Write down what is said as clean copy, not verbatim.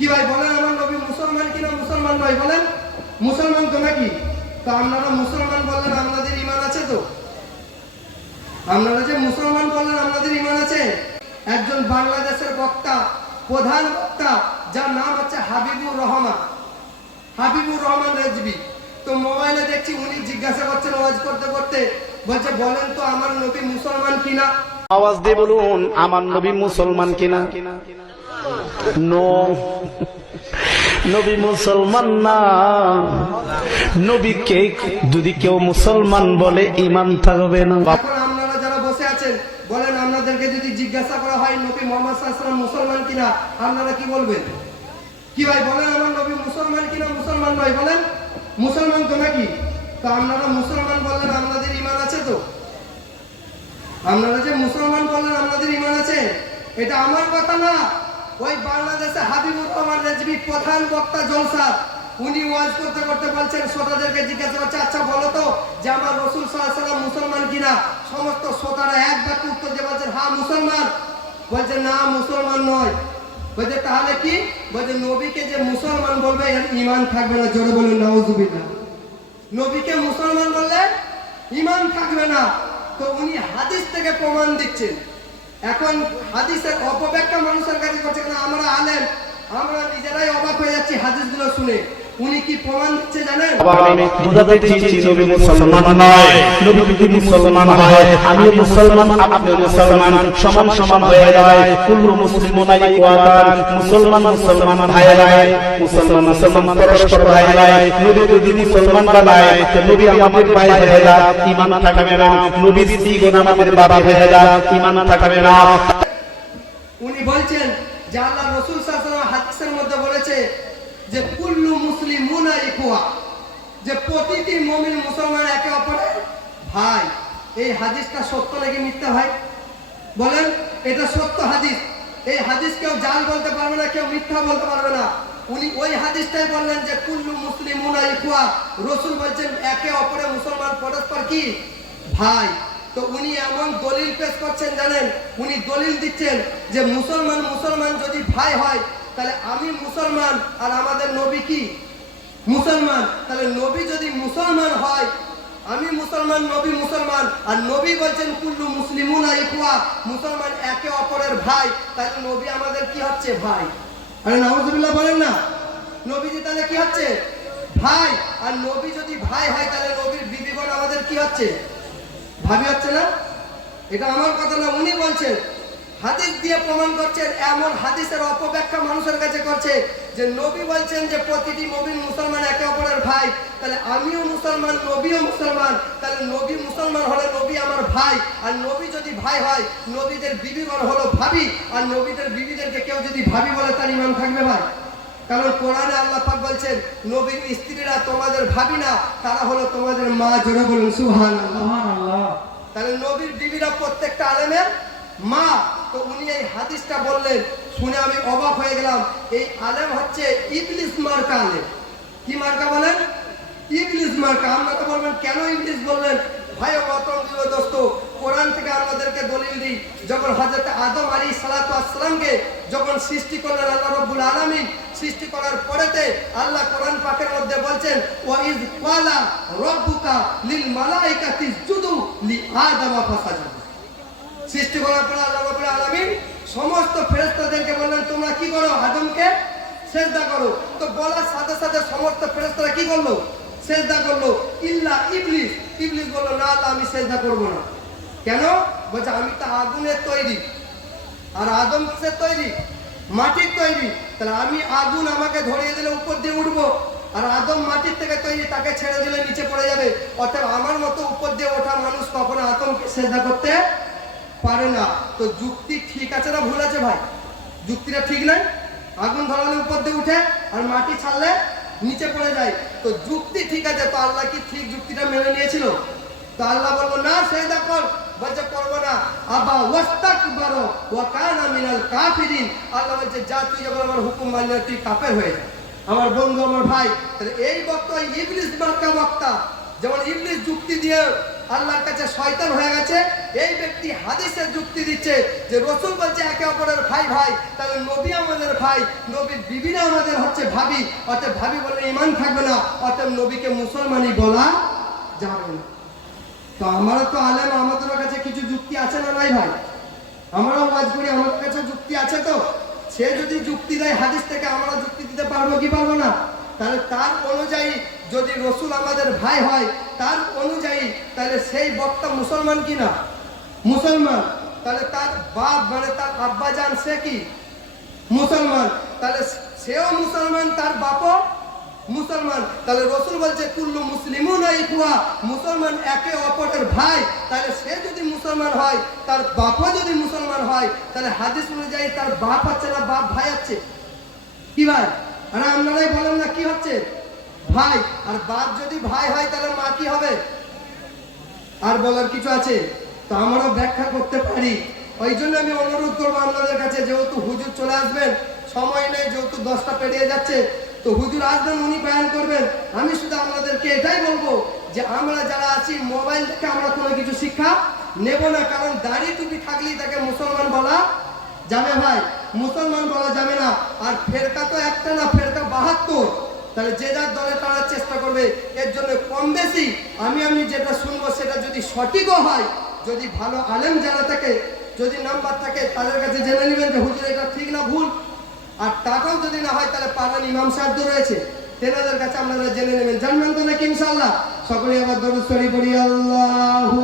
কি ভাই বলেন, আমার নবী মুসলমান কিনা মুসলমান নয়? বলেন মুসলমান তো নাকি? তো আপনারা মুসলমান বললেন, আপনাদের ঈমান আছে? তো আপনারা যে মুসলমান বললেন, আপনাদের ঈমান আছে? একজন বাংলাদেশের বক্তা, প্রধান বক্তা, যার নাম হচ্ছে হাবিবুর রহমান রেজভী। তো মোবাইলে দেখছি উনি জিজ্ঞাসা করছেন ওয়াজ করতে করতে, বলছে বলেন তো আমার নবী মুসলমান কিনা? আওয়াজ দিয়ে বলুন, আমার নবী মুসলমান কিনা? নো, নবী মুসলমান না। নবীকে যদি কেউ মুসলমান বলে ঈমান থাকবে না। এখন আপনারা যারা বসে আছেন, বলেন আপনাদেরকে যদি জিজ্ঞাসা করা হয় নবী মুহাম্মদ সাল্লাল্লাহু আলাইহি ওয়াসাল্লাম মুসলমান কিনা, আপনারা কি বলবেন? কি ভাই বলেন, আমার নবী মুসলমান কিনা মুসলমান নয়? বলেন মুসলমান তো নাকি? তো আপনারা মুসলমান বললেন, আপনাদের ঈমান আছে? তো আপনারা যে মুসলমান বললেন, আপনাদের ঈমান আছে? এটা আমার কথা না, ওই বাংলাদেশে হাবিবুর রহমান রেজভী প্রধান বক্তা জলসা, উনি ওয়াজ করতে করতে বলছেন, শ্রোতাদেরকে জিজ্ঞাসা করছে, আচ্ছা বলো তো যে আমার রাসূল সাল্লাল্লাহু আলাইহি ওয়াসাল্লাম মুসলমান কিনা? সমস্ত শ্রোতারা এক বাক্যে উত্তর দিয়ে বলছেন হ্যাঁ মুসলমান। বলছে না মুসলমান নয়। বলছে তাহলে কি? বলছে নবীকে যে মুসলমান বলবে এর ঈমান থাকবে না। জোরে বলুন নাউজুবিল্লাহ। নবীকে মুসলমান বললে ঈমান থাকবে না। তো উনি হাদিস থেকে প্রমাণ দিচ্ছেন। এখন হাদিসের অপব্যাখ্যা মানুষের কাছে করছে, কেন আমরা আলেম, আমরা নিজেরাই অবাক হয়ে যাচ্ছি হাদিসগুলো শুনে। উনি কি প্রমাণ দিচ্ছে জানেন? আমি বুঝাতে চেয়েছি নবী মুসলমান নয়। নবী যদি মুসলমান হয়, আমিও মুসলমান, আপনিও মুসলমান, সমান সমান হয়ে যায়। কুল্লু মুসলিমুনা ইখওয়াতান, মুসলমান ভাইরাই, মুসলমান পরস্পর ভাইরাই। নবী যদি মুসলমান বানায়, তো নবী আমাদের ভাই হয়ে যায়, ঈমান থাকবে না। নবী দ্বিগুণ আমাদের বাবা হয়ে যায়, ঈমান থাকবে না। উনি বলছেন যে আল্লাহ রাসূল সাল্লাল্লাহু আলাইহি ওয়াসাল্লাম হাদিসের মধ্যে বলেছে যে কুল্লু মুসলিমুনা ইখওয়া, যে প্রতিটি মুমিন মুসলমান একে অপরের ভাই। এই হাদিসটা সত্য নাকি মিথ্যা ভাই? বলেন, এটা সত্য হাদিস। এই হাদিস কেউ জাল বলতে পারবে না, কেউ মিথ্যা বলতে পারবে না। উনি ওই হাদিসটাই বললেন যে কুল্লু মুসলিমুনা ইখওয়া। রাসূল বলছেন একে অপরের মুসলমান পরস্পর কি ভাই। তো উনি এমন দলিল পেশ করছেন জানেন, উনি দলিল দিচ্ছেন যে মুসলমান যদি ভাই হয়, তাহলে আমি মুসলমান আর আমাদের নবী কি মুসলমান। তাহলে নবী যদি মুসলমান হয়, আমি মুসলমান, নবী মুসলমান, আর নবী বলছেন কুল্লু মুসলিমুনা ইখওয়া, মুসলমান একে অপরের ভাই, তাহলে নবী আমাদের কি হচ্ছে? ভাই। আরে নাউজুবিল্লাহ বলেন না। নবীজি তাহলে কি হচ্ছে? ভাই। আর নবী যদি ভাই হয়, তাহলে নবীর বিবিগণ আমাদের কি হচ্ছে? ভাবি হচ্ছে না? এটা আমার কথা না, উনি বলছেন, হাদিস দিয়ে প্রমাণ করছেন। এমন হাদিসের অপব্যাখ্যা মানুষের কাছে করছে যে নবী বলছেন যে প্রতিটি মুমিন মুসলমান একে অপরের ভাই, তাহলে আমিও মুসলমান, নবীও মুসলমান, তাহলে নবী মুসলমান হলে নবী আমার ভাই। আর নবী যদি ভাই হয়, নবীদের বিবিগণ হলো ভাবি, আর নবীদের বিবিদেরকে কেউ যদি ভাবি বলে তার ঈমান থাকবে ভাই? কারণ কোরআনে আল্লাহ পাক বলছেন নবীর স্ত্রীরা তোমাদের ভাবি না, তারা হলো তোমাদের মা। জোরে বলুন সুবহানাল্লাহ। তাহলে নবীর বিবিরা প্রত্যেকটা আলেমের মা। তো উনি এই হাদিসটা বললেন, শুনে আমি অবাক হয়ে গেলাম। এই আলেম হচ্ছে ইবলিস মার্কা আলেম। কি মার্কা বলেন? ইবলিস মার্কা। আপনারা বলবেন কেন ইবলিস বললেন? ভাই ও প্রিয় দোস্ত, কোরআন থেকে আমাদেরকে দলিল দিই। যখন হযরত আদম আলাইহিস সালাতু ওয়াস সালামকে যখন সৃষ্টি করলেন আল্লাহ রাব্বুল আলামিন, সৃষ্টি করার পরেতে আল্লাহ কোরআন পাকের মধ্যে বলছেন ওয়া ইয ক্বালা রাব্বুকা লিল মালাইকাতি ইসজুদু লি আদম ফাসাজাদু। সৃষ্টি করার পরে আল্লাহ রাব্বুল আলামিন সমস্ত ফেরেশতাদেরকে বললেন তোমরা কি করো? আদমকে সিজদা করো। তো বলার সাথে সাথে সমস্ত ফেরেশতারা কি করলো? সিজদা করলো। ইল্লা ইবলিস। ইবলিস বলল না আল্লাহ আমি সিজদা করব না। কেন? বলছে আমি তো আগুনের তৈরি, আর আদম কিসের তৈরি? মাটির তৈরি। তাহলে আমি আগুন আমাকে ধরিয়ে দিলে উপর দিয়ে উঠবো, আর আদম মাটির থেকে তৈরি, তাকে ছেড়ে দিলে নিচে পড়ে যাবে। অর্থাৎ আমার মতো উপর দিয়ে ওঠা মানুষ কখনো আদমকে সিজদা করতে পারে না। তো যুক্তি ঠিক আছে না ভুল আছে ভাই? যুক্তিটা ঠিক নাই। আগুন ধরালে উপর দিয়ে উঠে, আর মাটি ছাড়লে নিচে পড়ে যায়। তো যুক্তি ঠিক আছে। তো আল্লাহ কি ঠিক যুক্তিটা মেনে নিয়েছিল? তো আল্লাহ বলল না সিজদা কর। বলছে করবো না। আবা ওয়াস্তাকবারু ওয়া কানা মিনাল কাফিরিন। আল্লাহ বলছে যা তুই যখন আমার হুকুম মানলে তুই কাফের হয়ে যা। আমার বন্ধু, আমার ভাই। তাহলে এই বক্তা ইবলিস মার্কা বক্তা। যেমন ইবলিস যুক্তি দিয়ে আল্লাহর কাছে শয়তান হয়ে গেছে, এই ব্যক্তি হাদিসের যুক্তি দিচ্ছে যে রসুল বলছে একে অপরের ভাই ভাই, তাহলে নবী আমাদের ভাই, নবীর বিবিরা আমাদের হচ্ছে ভাবি, অতএব ভাবি বললে ঈমান থাকবে না, অতএব নবীকে মুসলমানই বলা যাবে না। তো আমরা তো আলেম, আমাদের কাছে কিছু যুক্তি আছে না নাই ভাই? আমরাও ওয়াজ করি, আমাদের কাছে যুক্তি আছে। তো সে যদি যুক্তি দেয় হাদিস থেকে, আমরা যুক্তি দিতে পারবো কি পারবো না? তাহলে তার অনুযায়ী যদি রসুল আমাদের ভাই হয়, তার অনুযায়ী তাহলে সেই বক্তা মুসলমান কি না? মুসলমান। তাহলে তার বাপ মানে তার আব্বাজান সে কি? মুসলমান। তাহলে সেও মুসলমান, তার বাপও মুসলমান। তাহলে রসুল বলছে কুল্লু মুসলিমুন ইখওয়া, মুসলমান একে অপরের ভাই। তাহলে সে যদি মুসলমান হয়, তার বাপও যদি মুসলমান হয়, তাহলে হাদিস অনুযায়ী তার বাপ হচ্ছে না বাপ ভাই হচ্ছে কি ভাই? আরে আপনারাই বলেন না কি হচ্ছে? ভাই। আর বাপ যদি ভাই হয় তাহলে মা কি হবে? আর বলার কিছু আছে? তো আমরাও ব্যাখ্যা করতে পারি। ওই জন্য আমি অনুরোধ করবো আপনাদের কাছে, যেহেতু হুজুর চলে আসবেন, সময় নেই, যেহেতু 10টা পেরিয়ে যাচ্ছে, তো হুজুর আসবেন, উনি বয়ান করবেন। আমি শুধু আপনাদেরকে এটাই বলবো যে আমরা যারা আছি, মোবাইল থেকে আমরা কোনো কিছু শিক্ষা নেব না। কারণ দাড়ি টুপি থাকলেই তাকে মুসলমান বলা যাবে ভাই, মুসলমান বলা যাবে না। আর ফেরকা তো একটা না, ফেরকা 72। তাহলে যে যার দলে টানার চেষ্টা করবে। এর জন্য কম বেশি আমি যেটা শুনবো সেটা যদি সঠিকও হয়, যদি ভালো আলেম জানা থাকে, যদি নাম্বার থাকে, তাদের কাছে জেনে নেবেন যে হুজুর এটা ঠিক না ভুল। আর টাকাও যদি না হয়, তাহলে পাড়ার ইমাম সাহেব তো রয়েছে, তেনাদের কাছে আপনারা জেনে নেবেন। জানবেন তো নাকি ইনশাআল্লাহ? সকলে আবার দরুদ শরীফ পড়ি। আল্লাহু